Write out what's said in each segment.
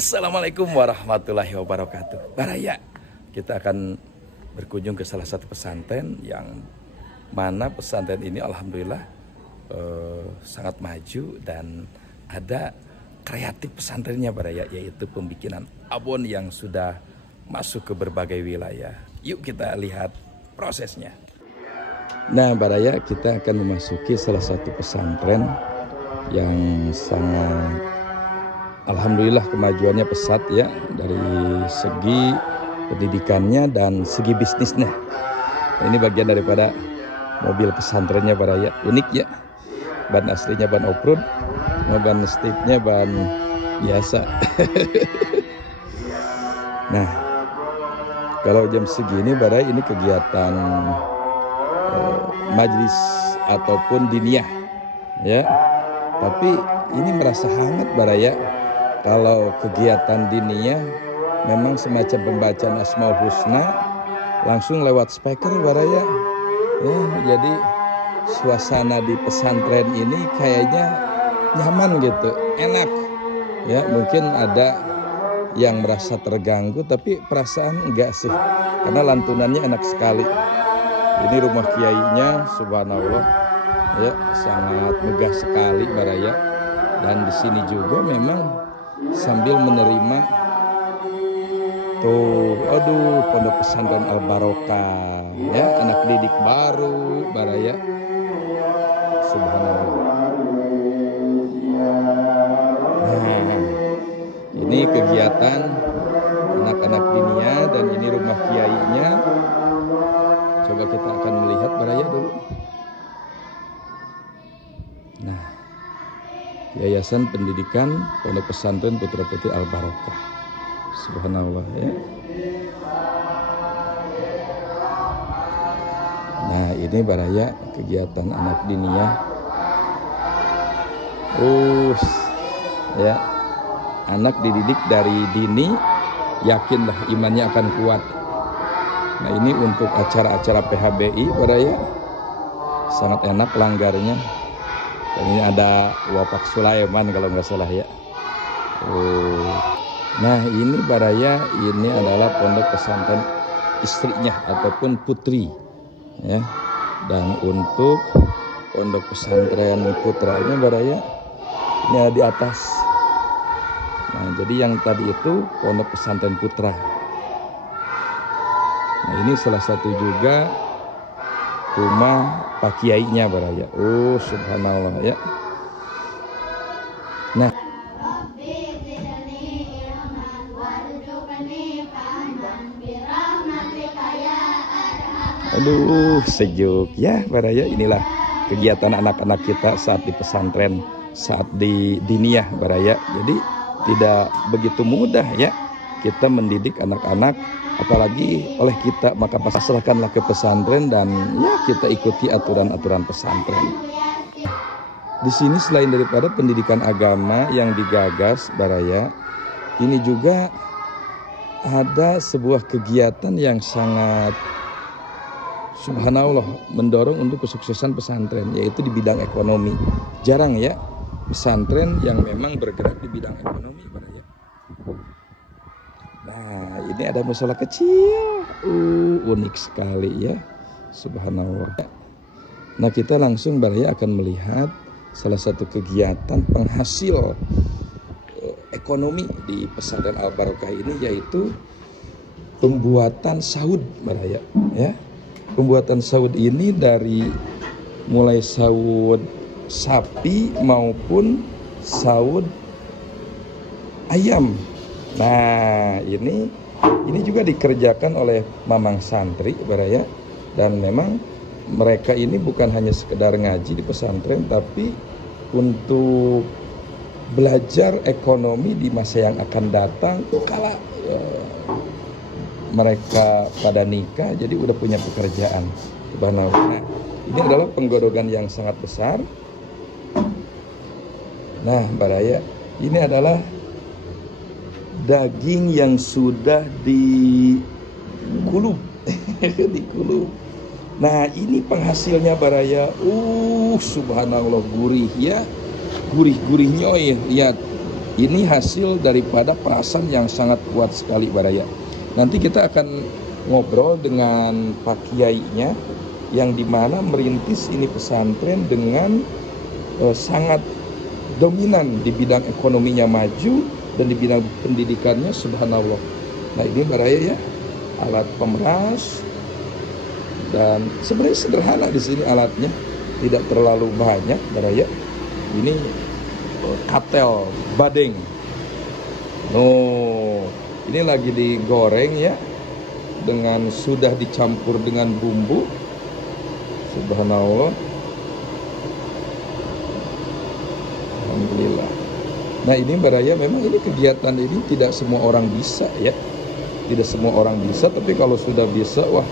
Assalamualaikum warahmatullahi wabarakatuh. Baraya, kita akan berkunjung ke salah satu pesantren yang mana pesantren ini alhamdulillah sangat maju dan ada kreatif pesantrennya Baraya, yaitu pembikinan abon yang sudah masuk ke berbagai wilayah. Yuk kita lihat prosesnya. Nah Baraya, kita akan memasuki salah satu pesantren yang sangat alhamdulillah kemajuannya pesat ya, dari segi pendidikannya dan segi bisnisnya. Ini bagian daripada mobil pesantrennya Baraya, unik ya. Ban aslinya ban off-road, ban sticknya ban biasa. Nah, kalau jam segini Baraya ini kegiatan majlis ataupun diniyah ya. Tapi ini merasa hangat Baraya. Kalau kegiatan diniyah memang semacam pembacaan Asmaul Husna langsung lewat speaker Baraya ya, jadi suasana di pesantren ini kayaknya nyaman gitu, enak ya. Mungkin ada yang merasa terganggu, tapi perasaan enggak sih, karena lantunannya enak sekali. Ini rumah kiainya subhanallah ya, sangat megah sekali Baraya. Dan di sini juga memang sambil menerima tuh, aduh, pondok pesantren Al Barokah ya, anak didik baru Baraya, subhanallah. Nah, ini kegiatan anak-anak diniyah dan ini rumah kiainya. Coba kita akan melihat Baraya dulu. Nah, Yayasan Pendidikan Pondok Pesantren Putra Putri Al Barokah, subhanallah ya. Nah ini Baraya kegiatan anak diniyah, ya, anak dididik dari dini, yakinlah imannya akan kuat. Nah ini untuk acara-acara PHBI Baraya, sangat enak langgarnya. Dan ini ada Wapak Sulaiman kalau nggak salah ya. Nah ini Baraya, ini adalah pondok pesantren istrinya ataupun putri ya. Dan untuk pondok pesantren putranya Baraya, ini ada di atas. Nah jadi yang tadi itu pondok pesantren putra. Nah ini salah satu juga rumah Pak Kiainya Baraya. Subhanallah ya. Nah, aduh sejuk ya Baraya. Inilah kegiatan anak-anak kita saat di pesantren, saat di diniyah Baraya. Jadi tidak begitu mudah ya kita mendidik anak-anak, apalagi oleh kita, maka pasrahkanlah ke pesantren dan ya kita ikuti aturan-aturan pesantren. Di sini selain daripada pendidikan agama yang digagas Baraya, ini juga ada sebuah kegiatan yang sangat subhanallah mendorong untuk kesuksesan pesantren, yaitu di bidang ekonomi. Jarang ya pesantren yang memang bergerak di bidang ekonomi Baraya. Nah ini ada musola kecil, unik sekali ya, subhanallah. Nah kita langsung Baraya akan melihat salah satu kegiatan penghasil ekonomi di pesantren Al Barokah ini, yaitu pembuatan saud Baraya ya. Pembuatan saud ini dari mulai saud sapi maupun saud ayam. Nah ini juga dikerjakan oleh mamang santri Baraya, dan memang mereka ini bukan hanya sekedar ngaji di pesantren, tapi untuk belajar ekonomi di masa yang akan datang kala mereka pada nikah, jadi udah punya pekerjaan. Nah ini adalah penggodogan yang sangat besar. Nah Baraya, ini adalah daging yang sudah dikulub. Dikulub. Nah ini penghasilnya Baraya, subhanallah, gurih ya, gurih-gurih nyoy ya. Ini hasil daripada perasaan yang sangat kuat sekali Baraya. Nanti kita akan ngobrol dengan Pak Kiainya yang dimana merintis ini pesantren dengan sangat dominan di bidang ekonominya maju dan di bidang pendidikannya subhanallah. Nah ini Baraya ya, alat pemeras, dan sebenarnya sederhana di sini alatnya, tidak terlalu banyak Baraya. Ini katel badeng. Ini lagi digoreng ya, dengan sudah dicampur dengan bumbu. Subhanallah. Alhamdulillah. Nah ini Baraya, memang ini kegiatan ini tidak semua orang bisa ya. Tidak semua orang bisa, tapi kalau sudah bisa, wah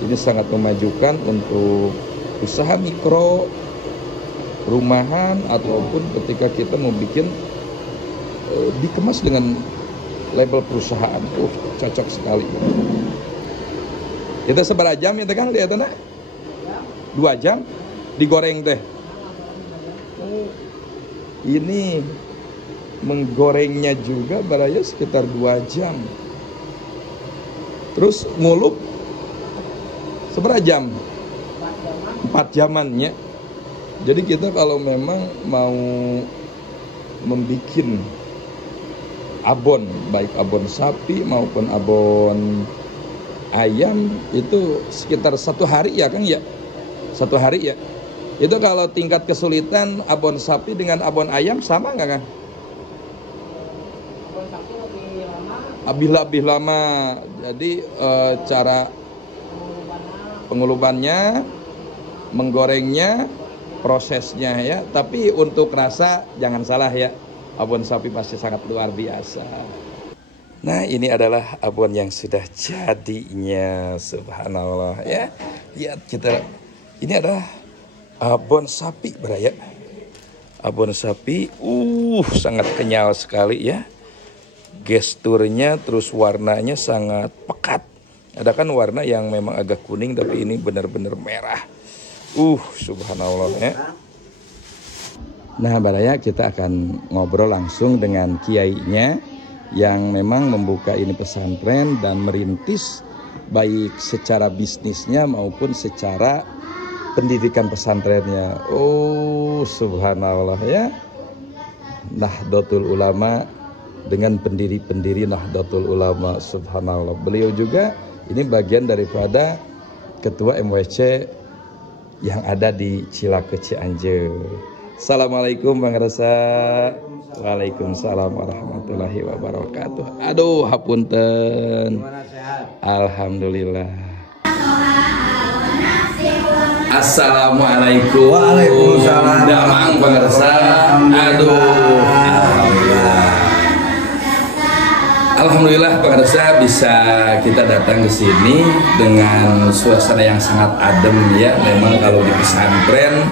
ini sangat memajukan untuk usaha mikro, rumahan, ataupun ketika kita mau bikin dikemas dengan label perusahaan. Cocok sekali. Itu seberapa jam ya Kang lihat na? 2 jam digoreng teh. Ini menggorengnya juga Baraya sekitar 2 jam. Terus ngulup seberapa jam? 4 jamannya. Jadi kita kalau memang mau membuat abon, baik abon sapi maupun abon ayam, itu sekitar 1 hari ya Kang ya? 1 hari ya. Itu kalau tingkat kesulitan abon sapi dengan abon ayam sama nggak Kang? Abon sapi lebih lama. Lebih lama. Jadi cara pengulubannya, menggorengnya, prosesnya ya. Tapi untuk rasa jangan salah ya, abon sapi pasti sangat luar biasa. Nah ini adalah abon yang sudah jadinya, subhanallah ya. Lihat kita, ini adalah abon sapi Baraya. Abon sapi, sangat kenyal sekali ya. Gesturnya, terus warnanya sangat pekat. Ada kan warna yang memang agak kuning, tapi ini benar-benar merah. Subhanallah ya. Nah Baraya, kita akan ngobrol langsung dengan kiainya yang memang membuka ini pesantren dan merintis baik secara bisnisnya maupun secara pendidikan pesantrennya. Subhanallah ya. Nahdlatul Ulama dengan pendiri-pendiri Nahdlatul Ulama, subhanallah. Beliau juga ini bagian daripada ketua MWC yang ada di Cilaku Cianjur. Assalamualaikum Bang Resa. Waalaikumsalam warahmatullahi wabarakatuh. Aduh, hapunten. Alhamdulillah. Assalamualaikum. Waalaikumsalam. Damang Bang Resa. Aduh. Alhamdulillah Pak Resa bisa kita datang ke sini dengan suasana yang sangat adem ya. Memang kalau di pesantren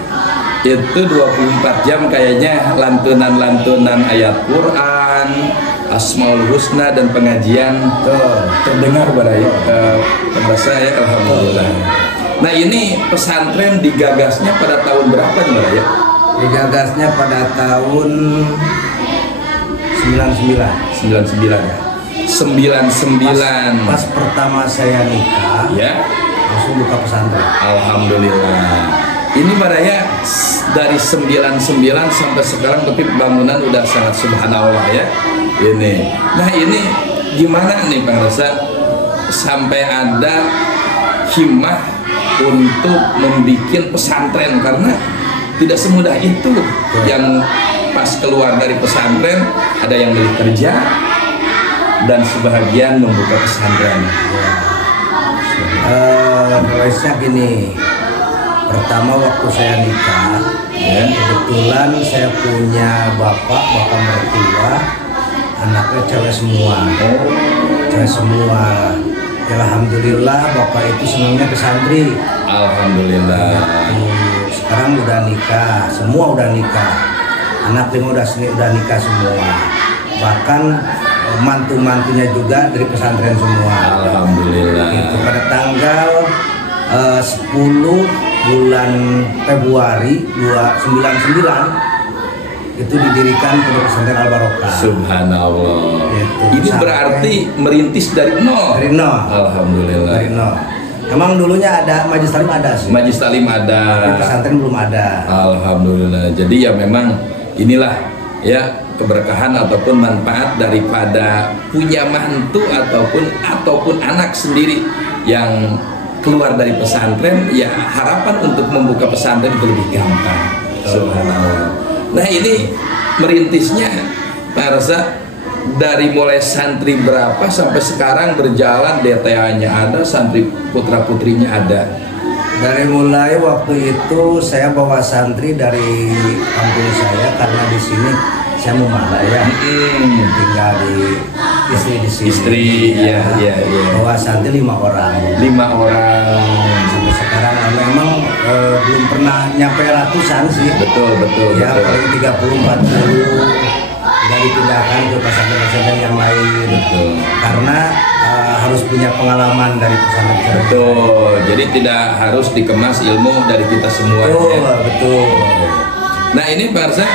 itu 24 jam kayaknya lantunan-lantunan ayat Quran, Asmaul Husna dan pengajian terdengar Baraya. Pak Resa ya, alhamdulillah. Nah ini pesantren digagasnya pada tahun berapa nih Baraya? Digagasnya pada tahun 99 ya. 99. Pas pertama saya nikah Ya. langsung buka pesantren. Alhamdulillah. Ini Baraya dari 99 sampai sekarang, tapi bangunan udah sangat subhanallah ya. Ini. Nah ini gimana nih Bang Resa sampai ada himmah untuk membuat pesantren, karena tidak semudah itu. Yang pas keluar dari pesantren ada yang milih kerja dan sebahagian membuka pesantren. Prosesnya gini, pertama waktu saya nikah, Ya. kebetulan saya punya bapak mertua, anaknya cewek semua. Cewek semua. Ya, alhamdulillah bapak itu senangnya ke santri. Alhamdulillah. Sekarang udah nikah, semua udah nikah. Anak lima udah nikah semua. Bahkan mantu-mantunya juga dari pesantren semua. Alhamdulillah. Itu pada tanggal 10 bulan Februari 299 itu didirikan Pondok Pesantren Al Barokah. Subhanallah. Gitu. Ini berarti merintis dari nol. Dari nol. Alhamdulillah. Dari nol. Emang dulunya ada Majelis Talim ada sih. Majelis Talim ada. Di pesantren belum ada. Alhamdulillah. Jadi ya memang inilah ya keberkahan ataupun manfaat daripada punya mantu ataupun anak sendiri yang keluar dari pesantren, ya harapan untuk membuka pesantren itu lebih gampang. Subhanallah. Nah ini merintisnya Pak Reza dari mulai santri berapa sampai sekarang berjalan, DTA-nya ada, santri putra putrinya ada. Dari mulai waktu itu saya bawa santri dari kampung saya karena di sini saya mumalah ya, tinggal di istri di sini. Istri, ya. Bawa santri 5 orang. 5 orang. Sampai sekarang memang belum pernah nyampe ratusan sih. Betul. Ya paling 30-40 sudah dipindahkan ke pesantren-pesantren yang lain. Betul. Karena harus punya pengalaman dari pesantren. Betul. Jadi tidak harus dikemas ilmu dari kita semua. Betul. Nah ini Pak Arsa,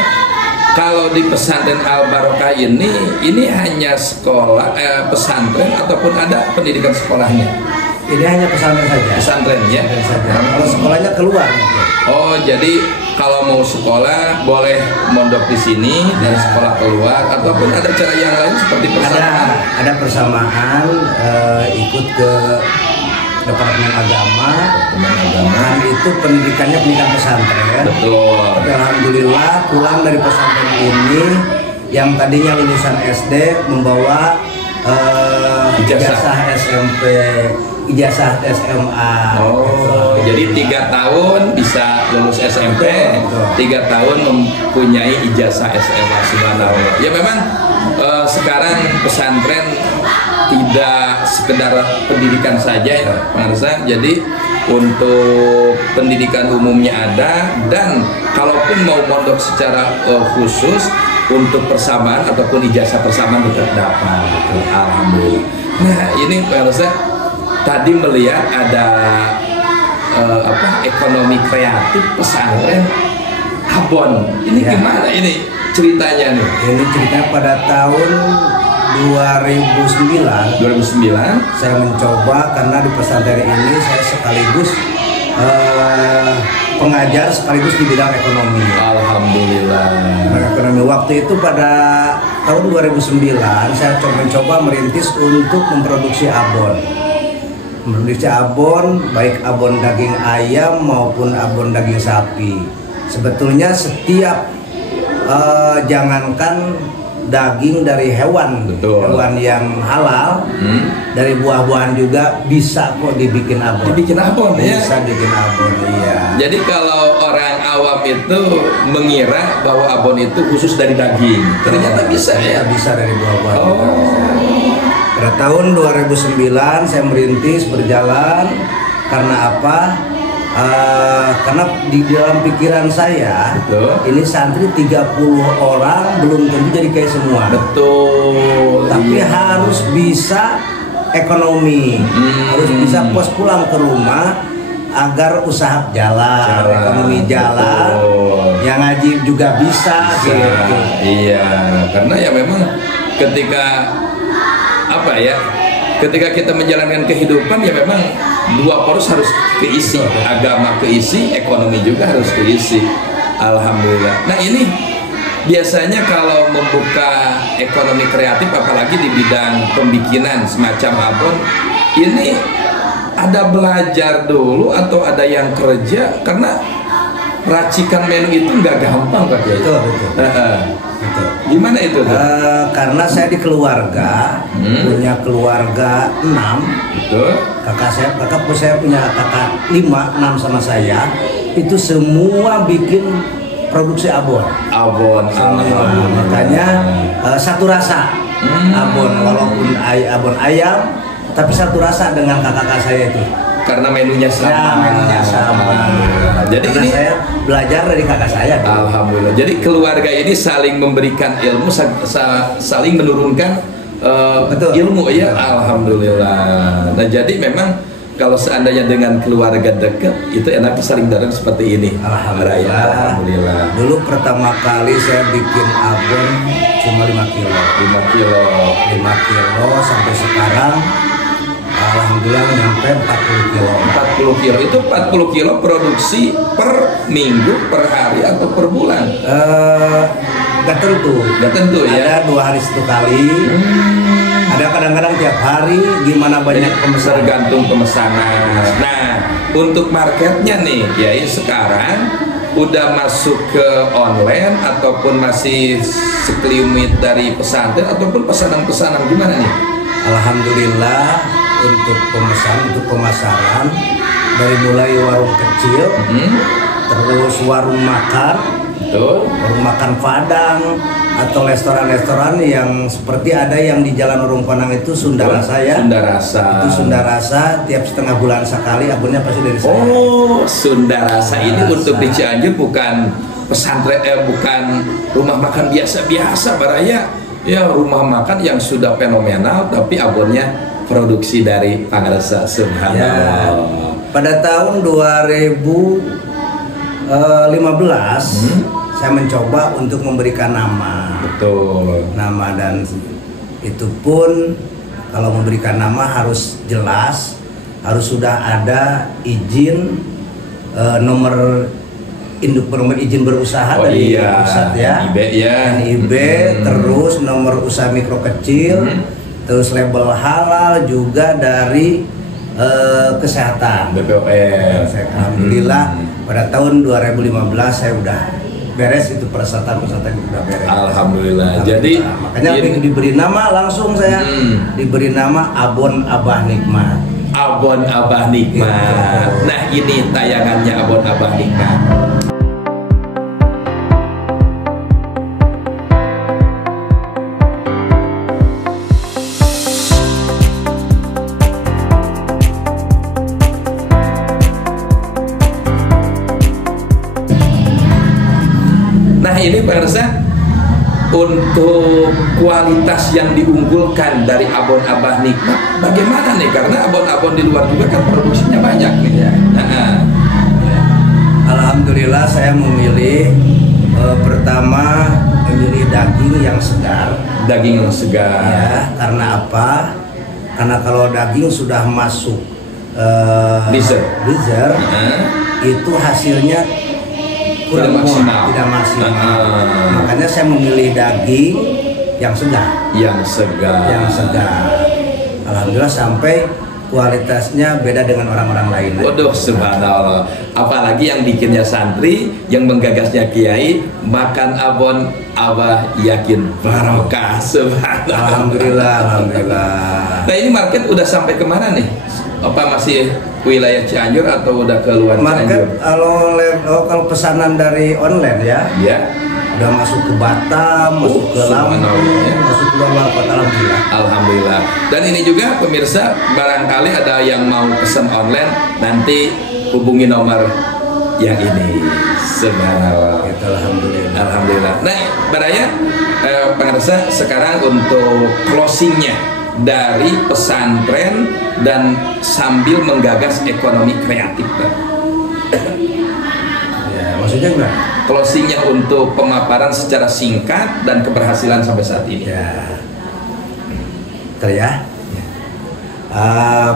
kalau di pesantren Al Barokah ini hanya sekolah pesantren ataupun ada pendidikan sekolahnya? Ini hanya pesantren saja. Pesantren ya. Kalau sekolahnya keluar. Oh jadi kalau mau sekolah boleh mondok di sini dari sekolah keluar ataupun ada cara yang lain seperti persamaan? Ada persamaan ikut ke Departemen Agama. Dan itu pendidikannya pendidikan pesantren. Betul. Tapi alhamdulillah pulang dari pesantren ini yang tadinya lulusan SD membawa ijazah SMP, ijazah SMA. Oh, jadi 3 tahun bisa lulus SMP, 3 tahun mempunyai ijazah SMA. Subhanallah. Ya memang sekarang pesantren tidak sekedar pendidikan saja ya Pak Arsa. Jadi untuk pendidikan umumnya ada, dan kalaupun mau mondok secara khusus untuk persamaan ataupun ijazah persamaan tetap dapat. Alhamdulillah. Nah ini Pak Arsa, tadi melihat ada ekonomi kreatif pesantren Abon. Ini gimana ini ceritanya nih? Ini ceritanya pada tahun 2009 saya mencoba, karena di pesantren ini saya sekaligus pengajar sekaligus di bidang ekonomi. Alhamdulillah. Ekonomi waktu itu pada tahun 2009 saya mencoba merintis untuk memproduksi abon. Memproduksi abon, baik abon daging ayam maupun abon daging sapi. Sebetulnya setiap jangankan daging dari hewan, hewan yang halal, dari buah-buahan juga bisa kok dibikin abon. Dibikin abon ya? Bisa bikin abon, iya. Jadi kalau orang awam itu mengira bahwa abon itu khusus dari daging, ternyata bisa ya? Bisa dari buah-buahan. Pada tahun 2009 saya merintis berjalan, karena apa? Karena di dalam pikiran saya, ini santri 30 orang belum tentu jadi kayak semua. Betul. Tapi harus bisa ekonomi, harus bisa pos pulang ke rumah agar usaha jalan, ekonomi jalan, yang ngaji juga bisa. Gitu. Iya, karena ya memang ketika ketika kita menjalankan kehidupan ya memang dua poros harus keisi, agama keisi, ekonomi juga harus keisi. Alhamdulillah. Nah ini biasanya kalau membuka ekonomi kreatif, apalagi di bidang pembikinan semacam abon, ini ada belajar dulu atau ada yang kerja? Karena racikan menu itu nggak gampang Pak Kiai. Betul. Gimana itu? Karena saya di keluarga, punya keluarga 6. Betul. Kakak saya punya kakak 5, 6 sama saya. Itu semua bikin produksi abon. Makanya satu rasa abon, walaupun abon ayam, tapi satu rasa dengan kakak saya itu. Karena menunya sama. Ya, menunya sama. Jadi karena ini saya belajar dari kakak saya. Alhamdulillah. Jadi keluarga ini saling memberikan ilmu, saling menurunkan ilmu ya. Alhamdulillah. Nah jadi memang kalau seandainya dengan keluarga dekat itu enaknya saling dorong seperti ini. Alhamdulillah. Alhamdulillah. Dulu pertama kali saya bikin abon cuma 5 kilo. 5 kilo. 5 kilo sampai sekarang alhamdulillah nyampe 40 kilo. 40 kilo itu 40 kilo produksi per minggu, per hari atau per bulan? Gak tentu. Gak tentu ya. Ada 2 hari 1 kali. Ada kadang-kadang tiap hari, gimana banyak pemesan. Tergantung pemesanan. Nah, untuk marketnya nih, ya sekarang udah masuk ke online ataupun masih sekelumit dari pesantren ataupun pesanan-pesanan gimana nih? Alhamdulillah untuk pemasaran dari mulai warung kecil, terus warung makan, warung makan Padang, atau restoran-restoran yang seperti ada yang di Jalan Warung Panang itu Sunda Rasa ya. Sunda Rasa. Itu Sunda Rasa tiap setengah bulan sekali abonnya pasti dari saya. Oh, Sunda Rasa ini untuk di Cianjur bukan pesantren, bukan rumah makan biasa-biasa Baraya. Ya, rumah makan yang sudah fenomenal tapi abonnya produksi dari Pangaresa. Subhanallah. Ya, pada tahun 2015 saya mencoba untuk memberikan nama. Betul. Nama, dan itu pun kalau memberikan nama harus jelas, harus sudah ada izin, nomor induk, nomor izin berusaha dari pusat ya. NIB ya. NIB, terus nomor usaha mikro kecil, terus label halal juga dari kesehatan. BPOM. Alhamdulillah pada tahun 2015 saya udah beres itu persyaratan itu udah beres. Alhamdulillah. Jadi makanya diberi nama langsung saya diberi nama Abon Abah Nikmat. Abon Abah Nikmat. Nah, ini tayangannya Abon Abah Nikmat. Ini pemirsa, untuk kualitas yang diunggulkan dari Abon Abah Nikmat bagaimana nih? Karena abon-abon di luar juga kan produksinya banyak nih ya. Alhamdulillah saya memilih pertama memilih daging yang segar. Daging yang segar. Ya, karena apa? Karena kalau daging sudah masuk freezer, itu hasilnya kurang maksimal. Tidak maksimal. Makanya saya memilih daging yang segar. Yang segar. Alhamdulillah sampai kualitasnya beda dengan orang-orang lain. Waduh, subhanallah. Apalagi yang bikinnya santri, yang menggagasnya kiai, makan abon Abah yakin barokah. Subhanallah. Alhamdulillah. Nah, ini market udah sampai kemana nih? Apa masih wilayah Cianjur atau udah keluar Cianjur? Kalau pesanan dari online ya, udah masuk ke Batam, masuk ke Lampung, masuk ke luar kota. Alhamdulillah. Dan ini juga pemirsa, barangkali ada yang mau pesan online, nanti hubungi nomor yang ini. Subhanallah. Alhamdulillah. Nah, Baraya, pemirsa, sekarang untuk closingnya dari pesantren dan sambil menggagas ekonomi kreatif. Ya, maksudnya enggak? Closingnya untuk pemaparan secara singkat dan keberhasilan sampai saat ini. Ya.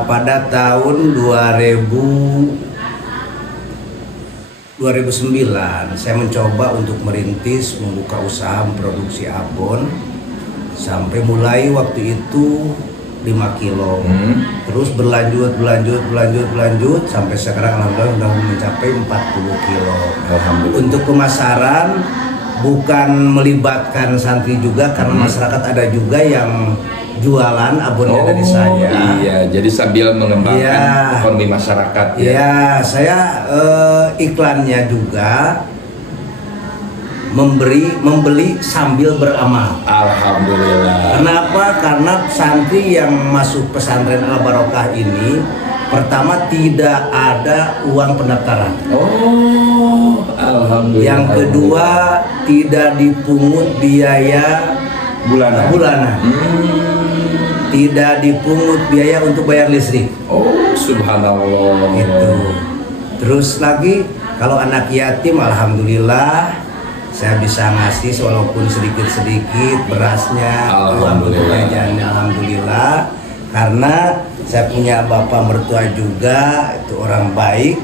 Pada tahun 2009 saya mencoba untuk merintis membuka usaha memproduksi abon. Sampai mulai waktu itu 5 kilo, terus berlanjut sampai sekarang alhamdulillah sudah mencapai 40 kilo. Untuk pemasaran bukan melibatkan santri juga, karena masyarakat ada juga yang jualan abonnya dari saya. Iya, jadi sambil mengembangkan ekonomi masyarakat. Ya, saya iklannya juga membeli sambil beramal. Alhamdulillah. Kenapa? Karena santri yang masuk pesantren Al Barokah ini pertama tidak ada uang pendaftaran. Oh, alhamdulillah. Yang kedua tidak dipungut biaya bulanan. tidak dipungut biaya untuk bayar listrik. Oh, subhanallah. Itu. Terus lagi kalau anak yatim, alhamdulillah saya bisa ngasih walaupun sedikit-sedikit berasnya, uang untuk jajannya, alhamdulillah. Karena saya punya bapak mertua juga, itu orang baik.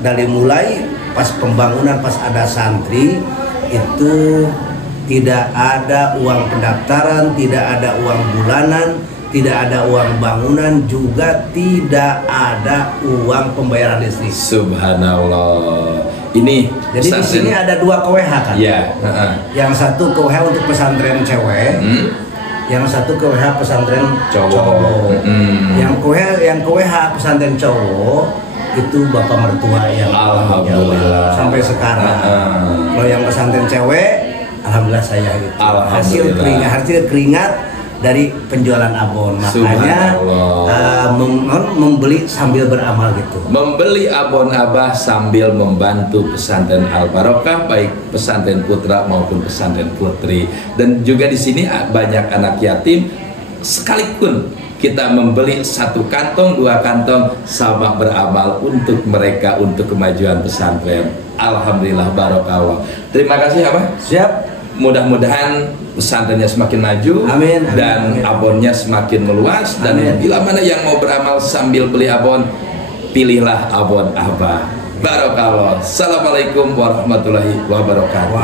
Dari mulai pas pembangunan, pas ada santri itu tidak ada uang pendaftaran, tidak ada uang bulanan, tidak ada uang bangunan, juga tidak ada uang pembayaran listrik. Subhanallah. Ini jadi di sini ada 2 KWH kan? Ya. Yang satu KWH untuk pesantren cewek, yang satu KWH pesantren cowok. Yang KWH pesantren cowok itu bapak mertua yang alhamdulillah sampai sekarang. Kalau yang pesantren cewek, alhamdulillah saya itu hasil keringat dari penjualan abon. Makanya membeli sambil beramal gitu. Membeli abon Abah sambil membantu pesantren Al Barokah, baik pesantren putra maupun pesantren putri. Dan juga di sini banyak anak yatim, sekalipun kita membeli 1 kantong, 2 kantong, sama beramal untuk mereka, untuk kemajuan pesantren. Alhamdulillah, barokallah. Terima kasih Abah. Siap. Mudah-mudahan pesantrennya semakin maju, amin, dan abonnya semakin meluas. Dan bila mana yang mau beramal sambil beli abon, pilihlah abon Abah. Barokallah. Assalamualaikum warahmatullahi wabarakatuh.